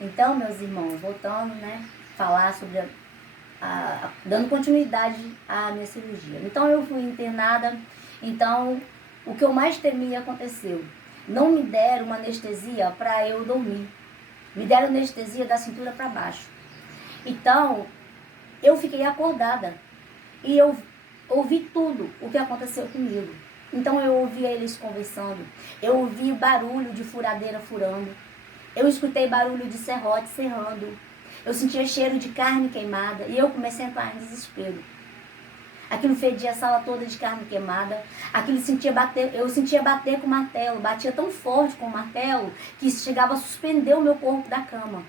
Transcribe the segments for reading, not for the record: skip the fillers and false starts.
Então, meus irmãos, voltando, né, falar sobre dando continuidade à minha cirurgia. Então, eu fui internada. Então, o que eu mais temia aconteceu. Não me deram uma anestesia para eu dormir. Me deram anestesia da cintura para baixo. Então, eu fiquei acordada. E eu ouvi tudo o que aconteceu comigo. Então, eu ouvi eles conversando. Eu ouvi barulho de furadeira furando. Eu escutei barulho de serrote serrando. Eu sentia cheiro de carne queimada. E eu comecei a entrar em desespero. Aquilo fedia a sala toda de carne queimada. Eu sentia bater com o martelo. Batia tão forte com o martelo que chegava a suspender o meu corpo da cama.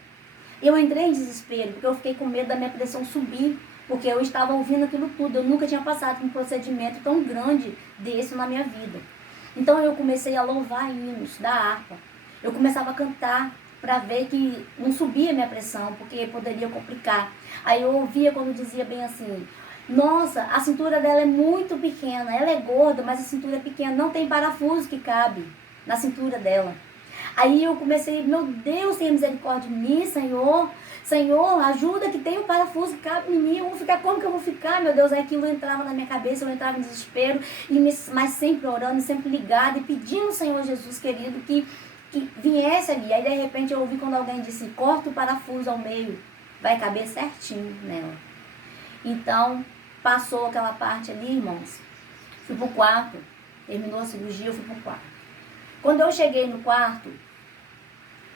Eu entrei em desespero, porque eu fiquei com medo da minha pressão subir. Porque eu estava ouvindo aquilo tudo. Eu nunca tinha passado por um procedimento tão grande desse na minha vida. Então eu comecei a louvar hinos da harpa. Eu começava a cantar para ver que não subia minha pressão, porque poderia complicar. Aí eu ouvia quando dizia bem assim: nossa, a cintura dela é muito pequena, ela é gorda, mas a cintura é pequena, não tem parafuso que cabe na cintura dela. Aí eu comecei, meu Deus, tenha misericórdia de mim, Senhor. Senhor, ajuda que tem um parafuso que cabe em mim. Eu vou ficar, como que eu vou ficar, meu Deus? Aí aquilo entrava na minha cabeça, eu entrava em desespero, mas sempre orando, sempre ligada e pedindo ao Senhor Jesus querido que viesse ali. Aí de repente eu ouvi quando alguém disse: corta o parafuso ao meio, vai caber certinho nela. Então, passou aquela parte ali, irmãos. Fui pro quarto, terminou a cirurgia, eu fui pro quarto. Quando eu cheguei no quarto,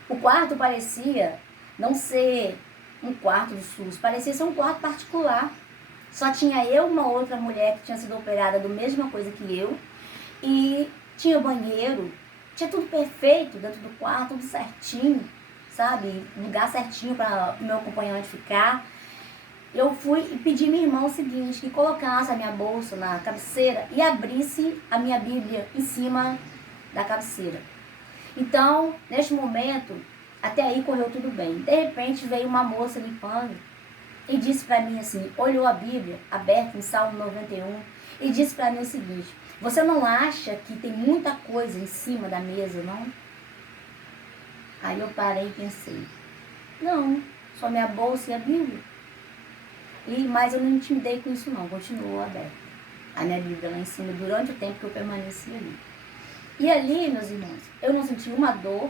o quarto parecia não ser um quarto do SUS, parecia ser um quarto particular. Só tinha eu e uma outra mulher que tinha sido operada da mesma coisa que eu. E tinha banheiro, tinha tudo perfeito dentro do quarto, tudo certinho, sabe? Lugar certinho para o meu acompanhante ficar. Eu fui e pedi minha irmã o seguinte, que colocasse a minha bolsa na cabeceira e abrisse a minha Bíblia em cima da cabeceira. Então, neste momento, até aí correu tudo bem. De repente veio uma moça limpando e disse para mim assim, olhou a Bíblia aberta em Salmo 91 e disse para mim o seguinte: você não acha que tem muita coisa em cima da mesa, não? Aí eu parei e pensei, não, só minha bolsa e a Bíblia. Mas eu não me intimidei com isso não, continuou aberta a minha Bíblia lá em cima durante o tempo que eu permaneci ali. E ali, meus irmãos, eu não senti uma dor,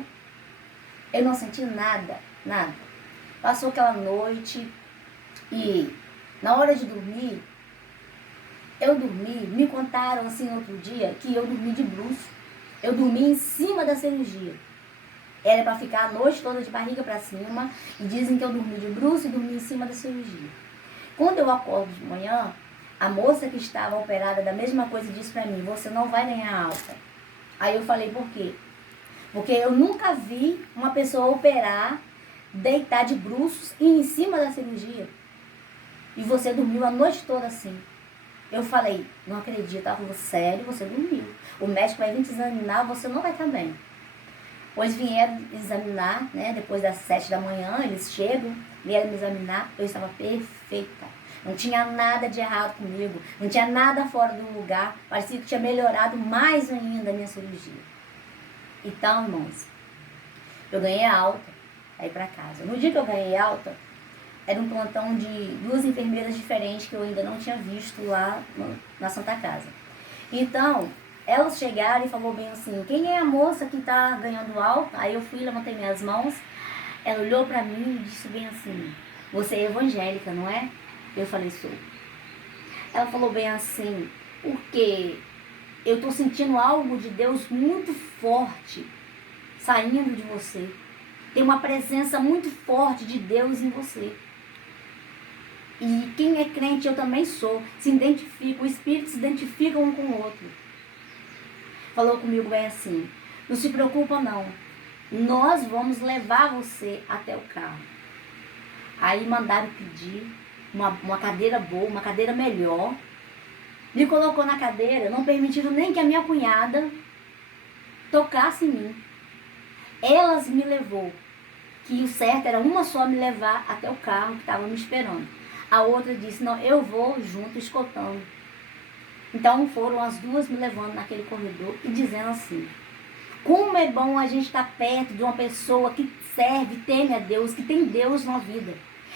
eu não senti nada, nada. Passou aquela noite e na hora de dormir, eu dormi, me contaram assim outro dia que eu dormi de bruço. Eu dormi em cima da cirurgia. Era para ficar a noite toda de barriga para cima e dizem que eu dormi de bruço e dormi em cima da cirurgia. Quando eu acordo de manhã, a moça que estava operada da mesma coisa disse para mim: você não vai ganhar alta. Aí eu falei: por quê? Porque eu nunca vi uma pessoa operar, deitar de bruços e em cima da cirurgia. E você dormiu a noite toda assim. Eu falei: não acredito. Ela falou: sério, você dormiu. O médico vai vir te examinar, você não vai estar bem. Pois vieram examinar, né? Depois das 7 da manhã, eles chegam, vieram me examinar, eu estava perfeita. Não tinha nada de errado comigo, não tinha nada fora do lugar, parecia que tinha melhorado mais ainda a minha cirurgia. Então, irmãos, eu ganhei alta, aí para casa. No dia que eu ganhei alta, era um plantão de 2 enfermeiras diferentes que eu ainda não tinha visto lá na Santa Casa. Então, elas chegaram e falou bem assim: quem é a moça que está ganhando alta? Aí eu fui, levantei minhas mãos, ela olhou para mim e disse bem assim: você é evangélica, não é? Eu falei: sou. Ela falou bem assim: porque eu estou sentindo algo de Deus muito forte saindo de você. Tem uma presença muito forte de Deus em você. E quem é crente, eu também sou, se identifica, o Espírito se identifica um com o outro. Falou comigo bem assim: não se preocupa não, nós vamos levar você até o carro. Aí mandaram pedir uma cadeira boa, uma cadeira melhor. Me colocou na cadeira, não permitiram nem que a minha cunhada tocasse em mim. Elas me levou, que o certo era uma só me levar até o carro que estava me esperando. A outra disse: não, eu vou junto, escoltando. Então foram as duas me levando naquele corredor e dizendo assim: como é bom a gente estar perto de uma pessoa que serve, teme a Deus, que tem Deus na vida.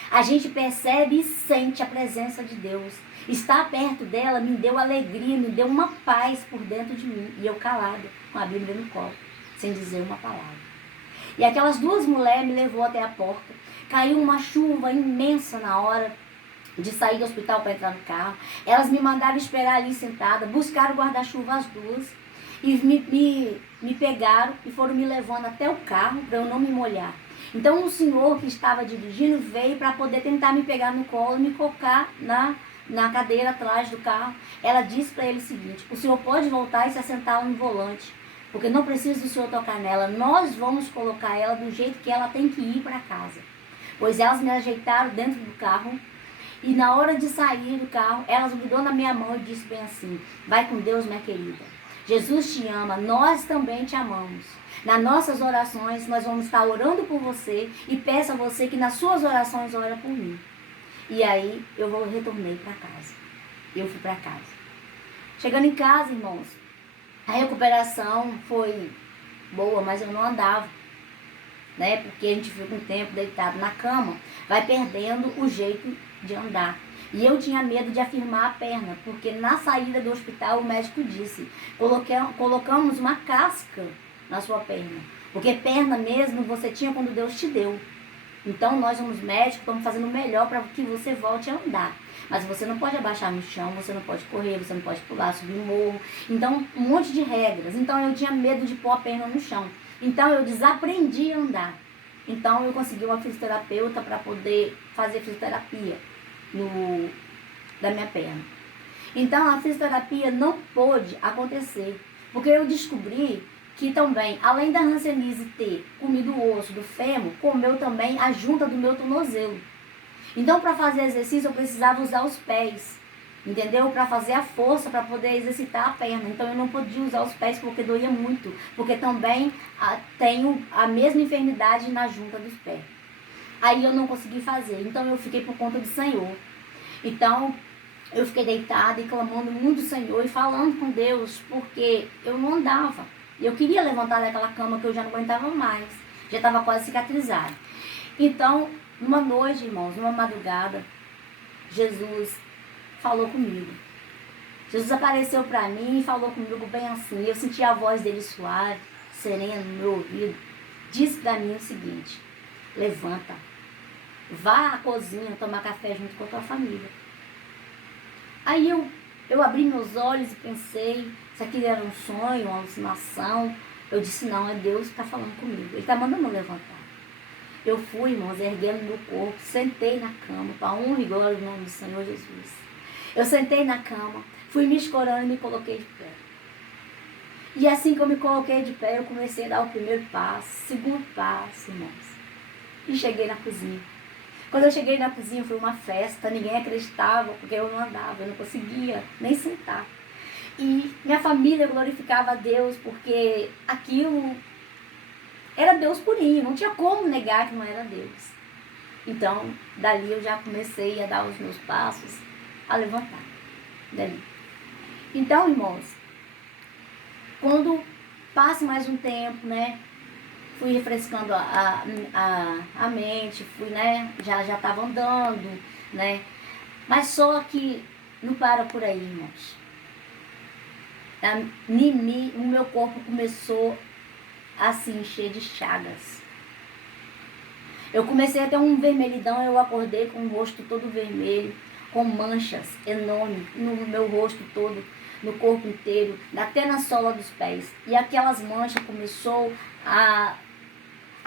A gente percebe e sente a presença de Deus. Estar perto dela me deu alegria, me deu uma paz por dentro de mim. E eu calada, com a Bíblia no colo, sem dizer uma palavra. E aquelas duas mulheres me levou até a porta. Caiu uma chuva imensa na hora de sair do hospital para entrar no carro. Elas me mandaram esperar ali sentada, buscaram o guarda-chuva as duas. E me pegaram e foram me levando até o carro para eu não me molhar. Então o senhor que estava dirigindo veio para poder tentar me pegar no colo e me colocar na cadeira atrás do carro. Ela disse para ele o seguinte: o senhor pode voltar e se assentar no volante, porque não precisa do senhor tocar nela, nós vamos colocar ela do jeito que ela tem que ir para casa. Pois elas me ajeitaram dentro do carro e na hora de sair do carro, elas grudou na minha mão e disse bem assim: vai com Deus, minha querida. Jesus te ama, nós também te amamos. Nas nossas orações, nós vamos estar orando por você e peço a você que nas suas orações ore por mim. E aí eu retornei para casa. Eu fui para casa. Chegando em casa, irmãos, a recuperação foi boa, mas eu não andava, né? Porque a gente fica um tempo deitado na cama, vai perdendo o jeito de andar. E eu tinha medo de afirmar a perna, porque na saída do hospital o médico disse: colocamos uma casca na sua perna, porque perna mesmo você tinha quando Deus te deu. Então nós somos médicos, estamos fazendo o melhor para que você volte a andar. Mas você não pode abaixar no chão, você não pode correr, você não pode pular, subir o morro. Então um monte de regras. Então eu tinha medo de pôr a perna no chão. Então eu desaprendi a andar. Então eu consegui uma fisioterapeuta para poder fazer fisioterapia da minha perna. Então a fisioterapia não pôde acontecer, porque eu descobri que também, além da hanseníase ter comido o osso do fêmur, comeu também a junta do meu tornozelo. Então, para fazer exercício, eu precisava usar os pés, entendeu? Para fazer a força, para poder exercitar a perna. Então, eu não podia usar os pés porque doía muito, porque também tenho a mesma enfermidade na junta dos pés. Aí eu não consegui fazer, então eu fiquei por conta do Senhor. Então, eu fiquei deitada e clamando muito do Senhor e falando com Deus, porque eu não andava. Eu queria levantar daquela cama que eu já não aguentava mais. Já estava quase cicatrizada. Então, numa noite, irmãos, numa madrugada, Jesus falou comigo. Jesus apareceu para mim e falou comigo bem assim. Eu senti a voz dele suave, serena no meu ouvido. Disse para mim o seguinte: levanta, vá à cozinha tomar café junto com a tua família. Aí eu abri meus olhos e pensei, se aquilo era um sonho, uma alucinação. Eu disse: não, é Deus que está falando comigo. Ele está mandando eu levantar. Eu fui, irmãos, erguendo meu corpo, sentei na cama, para honra e glória do nome do Senhor Jesus. Eu sentei na cama, fui me escorando e me coloquei de pé. E assim que eu me coloquei de pé, eu comecei a dar o primeiro passo, segundo passo, irmãos. E cheguei na cozinha. Quando eu cheguei na cozinha, foi uma festa, ninguém acreditava, porque eu não andava, eu não conseguia nem sentar. E minha família glorificava a Deus, porque aquilo era Deus purinho, não tinha como negar que não era Deus. Então, dali eu já comecei a dar os meus passos, a levantar. Dali. Então, irmãos, quando passa mais um tempo, né? Fui refrescando a mente, fui, né? Já estava andando, né? Mas só que não para por aí, irmãos. O meu corpo começou a se encher de chagas. Eu comecei a ter um vermelhidão, eu acordei com o rosto todo vermelho, com manchas enormes no meu rosto todo, no corpo inteiro, até na sola dos pés. E aquelas manchas começou a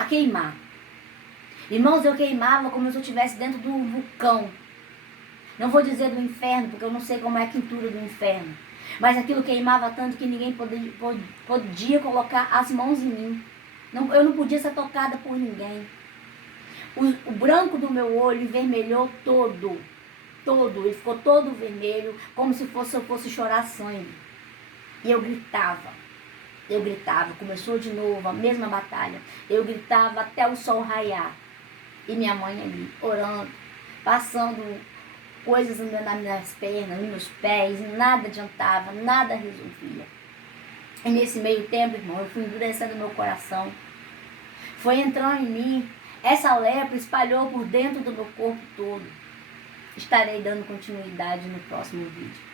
queimar. Irmãos, eu queimava como se eu estivesse dentro de um vulcão. Não vou dizer do inferno, porque eu não sei como é a quintura do inferno. Mas aquilo queimava tanto que ninguém podia colocar as mãos em mim. Eu não podia ser tocada por ninguém. O branco do meu olho envermelhou todo. Ele ficou todo vermelho, como se eu fosse chorar sangue. E eu gritava, começou de novo a mesma batalha. Eu gritava até o sol raiar. E minha mãe ali, orando, passando coisas nas minhas pernas, nos meus pés, nada adiantava, nada resolvia. E nesse meio tempo, irmão, eu fui endurecendo meu coração. foi entrando em mim. Essa lepra espalhou por dentro do meu corpo todo. Estarei dando continuidade no próximo vídeo.